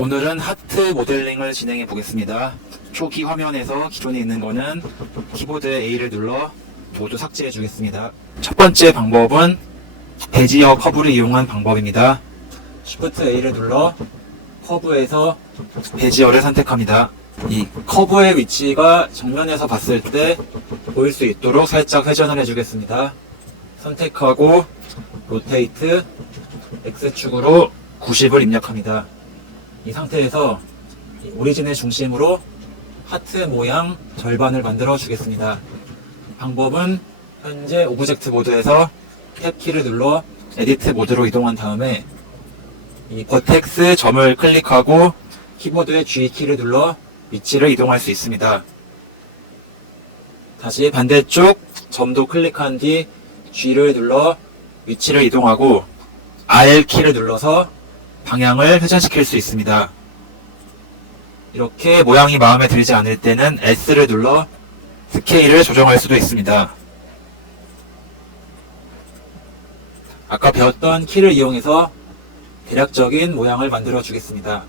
오늘은 하트 모델링을 진행해 보겠습니다. 초기 화면에서 기존에 있는 거는 키보드에 A를 눌러 모두 삭제해 주겠습니다. 첫 번째 방법은 베지어 커브를 이용한 방법입니다. Shift A를 눌러 커브에서 베지어를 선택합니다. 이 커브의 위치가 정면에서 봤을 때 보일 수 있도록 살짝 회전을 해주겠습니다. 선택하고 로테이트 X축으로 90을 입력합니다. 이 상태에서 오리진의 중심으로 하트 모양 절반을 만들어 주겠습니다. 방법은 현재 오브젝트 모드에서 탭키를 눌러 에디트 모드로 이동한 다음에 이 버텍스 점을 클릭하고 키보드의 G키를 눌러 위치를 이동할 수 있습니다. 다시 반대쪽 점도 클릭한 뒤 G를 눌러 위치를 이동하고 R키를 눌러서 방향을 회전시킬 수 있습니다. 이렇게 모양이 마음에 들지 않을 때는 S를 눌러 스케일을 조정할 수도 있습니다. 아까 배웠던 키를 이용해서 대략적인 모양을 만들어 주겠습니다.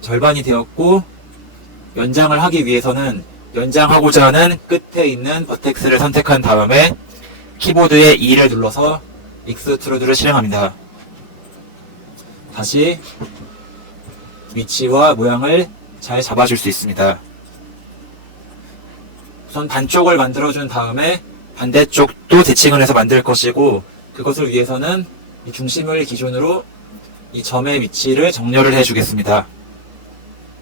절반이 되었고 연장을 하기 위해서는 연장하고자 하는 끝에 있는 버텍스를 선택한 다음에 키보드의 E를 눌러서 익스트루드를 실행합니다. 다시 위치와 모양을 잘 잡아줄 수 있습니다. 우선 반쪽을 만들어준 다음에 반대쪽도 대칭을 해서 만들 것이고, 그것을 위해서는 이 중심을 기준으로 이 점의 위치를 정렬을 해주겠습니다.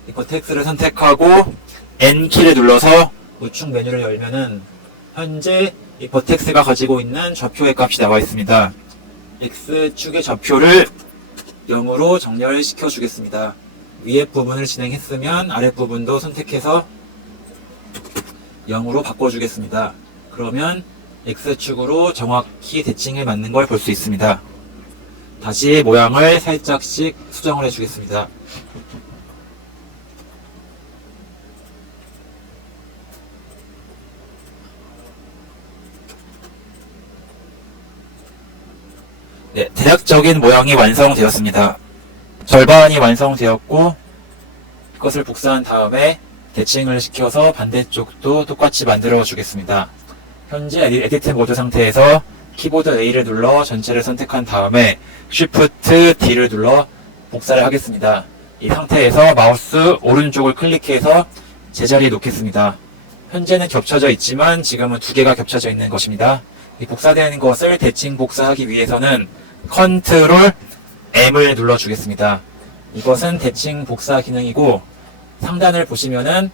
이 버텍스를 선택하고 N키를 눌러서 우측 메뉴를 열면은 현재 이 버텍스가 가지고 있는 좌표의 값이 나와 있습니다. X축의 좌표를 0으로 정렬시켜 주겠습니다. 위에 부분을 진행했으면 아랫 부분도 선택해서 0으로 바꿔주겠습니다. 그러면 X축으로 정확히 대칭에 맞는 걸 볼 수 있습니다. 다시 모양을 살짝씩 수정을 해주겠습니다. 네, 대략적인 모양이 완성되었습니다. 절반이 완성되었고 이것을 복사한 다음에 대칭을 시켜서 반대쪽도 똑같이 만들어 주겠습니다. 현재 에디트 모드 상태에서 키보드 A를 눌러 전체를 선택한 다음에 Shift D를 눌러 복사를 하겠습니다. 이 상태에서 마우스 오른쪽을 클릭해서 제자리에 놓겠습니다. 현재는 겹쳐져 있지만 지금은 두 개가 겹쳐져 있는 것입니다. 이 복사되는 것을 대칭 복사하기 위해서는 Ctrl M을 눌러주겠습니다. 이것은 대칭 복사 기능이고 상단을 보시면은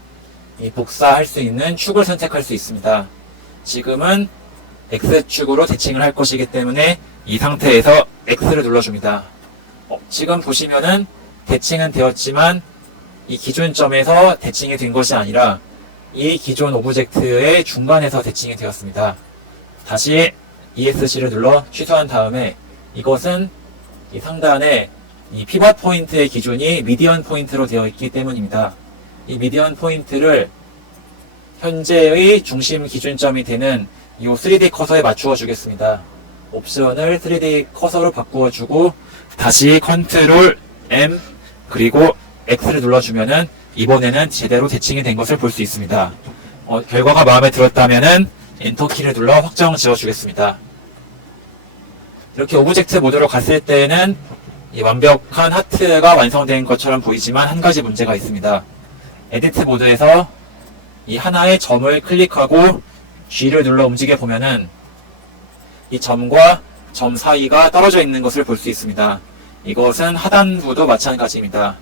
이 복사할 수 있는 축을 선택할 수 있습니다. 지금은 X축으로 대칭을 할 것이기 때문에 이 상태에서 X를 눌러줍니다. 지금 보시면은 대칭은 되었지만 이 기존점에서 대칭이 된 것이 아니라 이 기존 오브젝트의 중간에서 대칭이 되었습니다. 다시 ESC를 눌러 취소한 다음에 이것은 이 상단에 이 피벗 포인트의 기준이 미디언 포인트로 되어 있기 때문입니다. 이 미디언 포인트를 현재의 중심 기준점이 되는 이 3D 커서에 맞추어 주겠습니다. 옵션을 3D 커서로 바꾸어 주고 다시 Ctrl M 그리고 X를 눌러주면은 이번에는 제대로 대칭이 된 것을 볼 수 있습니다. 결과가 마음에 들었다면은 엔터키를 눌러 확정 지어 주겠습니다. 이렇게 오브젝트 모드로 갔을 때는 이 완벽한 하트가 완성된 것처럼 보이지만 한 가지 문제가 있습니다. 에디트 모드에서 이 하나의 점을 클릭하고 G를 눌러 움직여 보면은 이 점과 점 사이가 떨어져 있는 것을 볼 수 있습니다. 이것은 하단부도 마찬가지입니다.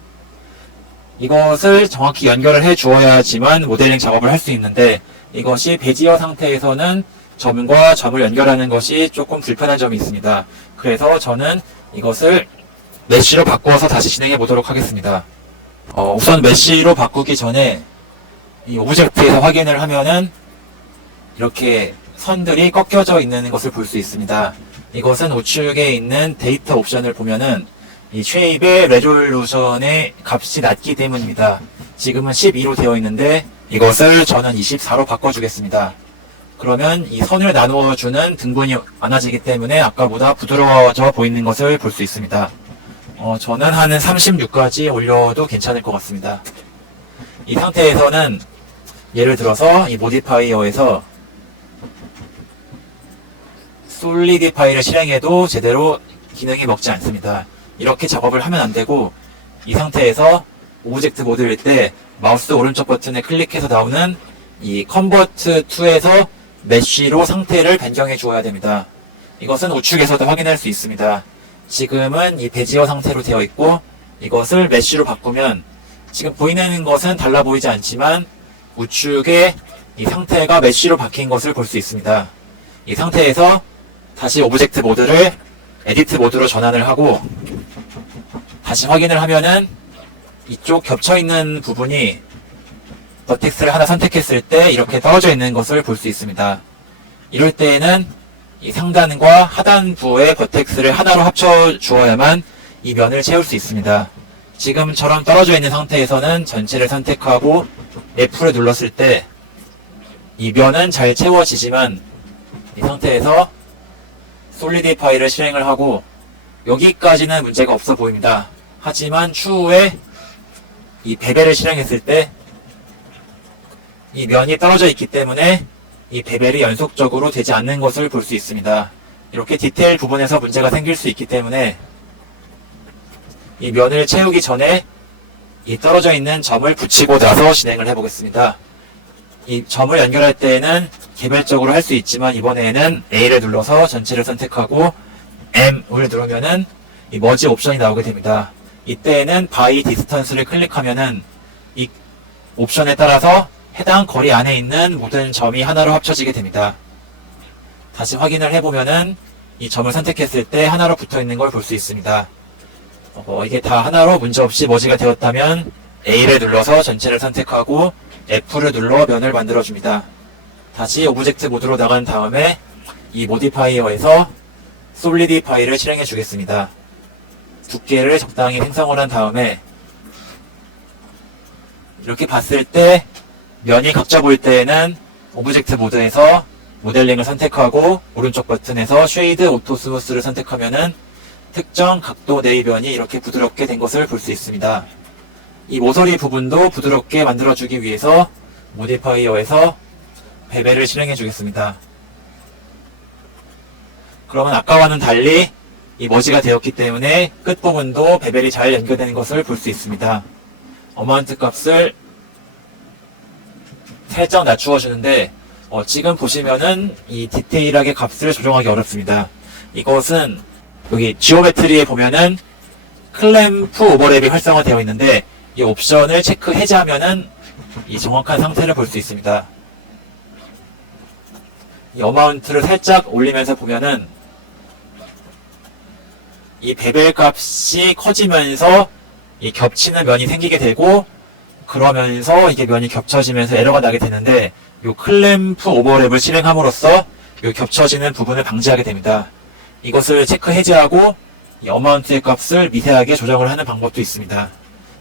이것을 정확히 연결을 해 주어야지만 모델링 작업을 할 수 있는데 이것이 베지어 상태에서는 점과 점을 연결하는 것이 조금 불편한 점이 있습니다. 그래서 저는 이것을 메쉬로 바꾸어서 다시 진행해 보도록 하겠습니다. 우선 메쉬로 바꾸기 전에 이 오브젝트에서 확인을 하면은 이렇게 선들이 꺾여져 있는 것을 볼 수 있습니다. 이것은 우측에 있는 데이터 옵션을 보면은 이 쉐입의 레졸루션의 값이 낮기 때문입니다. 지금은 12로 되어 있는데 이것을 저는 24로 바꿔주겠습니다. 그러면 이 선을 나누어주는 등분이 많아지기 때문에 아까보다 부드러워져 보이는 것을 볼 수 있습니다. 저는 한 36까지 올려도 괜찮을 것 같습니다. 이 상태에서는 예를 들어서 이 모디파이어에서 솔리디파이를 실행해도 제대로 기능이 먹지 않습니다. 이렇게 작업을 하면 안 되고, 이 상태에서 오브젝트 모드일 때 마우스 오른쪽 버튼을 클릭해서 나오는 이 컨버트 2에서 메쉬로 상태를 변경해 주어야 됩니다. 이것은 우측에서도 확인할 수 있습니다. 지금은 이 베지어 상태로 되어 있고, 이것을 메쉬로 바꾸면 지금 보이는 것은 달라 보이지 않지만 우측에 이 상태가 메쉬로 바뀐 것을 볼 수 있습니다. 이 상태에서 다시 오브젝트 모드를 에디트 모드로 전환을 하고 다시 확인을 하면은 이쪽 겹쳐있는 부분이 버텍스를 하나 선택했을 때 이렇게 떨어져 있는 것을 볼 수 있습니다. 이럴 때에는 이 상단과 하단부의 버텍스를 하나로 합쳐 주어야만 이 면을 채울 수 있습니다. 지금처럼 떨어져 있는 상태에서는 전체를 선택하고 F를 눌렀을 때 이 면은 잘 채워지지만 이 상태에서 솔리디파이를 실행을 하고 여기까지는 문제가 없어 보입니다. 하지만 추후에 이 베벨을 실행했을 때 이 면이 떨어져 있기 때문에 이 베벨이 연속적으로 되지 않는 것을 볼 수 있습니다. 이렇게 디테일 부분에서 문제가 생길 수 있기 때문에 이 면을 채우기 전에 이 떨어져 있는 점을 붙이고 나서 진행을 해보겠습니다. 이 점을 연결할 때에는 개별적으로 할 수 있지만 이번에는 A를 눌러서 전체를 선택하고 M을 누르면은 이 머지 옵션이 나오게 됩니다. 이때에는 by distance를 클릭하면은 이 옵션에 따라서 해당 거리 안에 있는 모든 점이 하나로 합쳐지게 됩니다. 다시 확인을 해보면은 이 점을 선택했을 때 하나로 붙어 있는 걸 볼 수 있습니다. 이게 다 하나로 문제없이 머지가 되었다면 A를 눌러서 전체를 선택하고 F를 눌러 면을 만들어줍니다. 다시 오브젝트 모드로 나간 다음에 이 모디파이어에서 솔리디파이를 실행해 주겠습니다. 두께를 적당히 생성을 한 다음에 이렇게 봤을 때 면이 각져 보일 때에는 오브젝트 모드에서 모델링을 선택하고 오른쪽 버튼에서 쉐이드 오토 스무스를 선택하면은 특정 각도 내의 면이 이렇게 부드럽게 된 것을 볼 수 있습니다. 이 모서리 부분도 부드럽게 만들어주기 위해서 모디파이어에서 베벨을 실행해 주겠습니다. 그러면 아까와는 달리 이 머지가 되었기 때문에 끝부분도 베벨이 잘 연결되는 것을 볼 수 있습니다. 어마운트 값을 살짝 낮추어 주는데 지금 보시면은 이 디테일하게 값을 조정하기 어렵습니다. 이것은 여기 지오메트리에 보면은 클램프 오버랩이 활성화되어 있는데 이 옵션을 체크 해제하면은 이 정확한 상태를 볼 수 있습니다. 이 어마운트를 살짝 올리면서 보면은 이 베벨 값이 커지면서 이 겹치는 면이 생기게 되고 그러면서 이게 면이 겹쳐지면서 에러가 나게 되는데 이 클램프 오버랩을 실행함으로써 이 겹쳐지는 부분을 방지하게 됩니다. 이것을 체크 해제하고 이 어마운트의 값을 미세하게 조정을 하는 방법도 있습니다.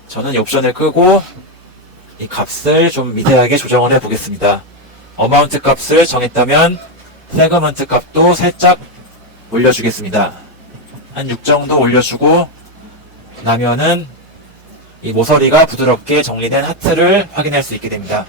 저는 이 옵션을 끄고 이 값을 좀 미세하게 조정을 해 보겠습니다. 어마운트 값을 정했다면 세그먼트 값도 살짝 올려주겠습니다. 한 6 정도 올려주고 나면은 이 모서리가 부드럽게 정리된 하트를 확인할 수 있게 됩니다.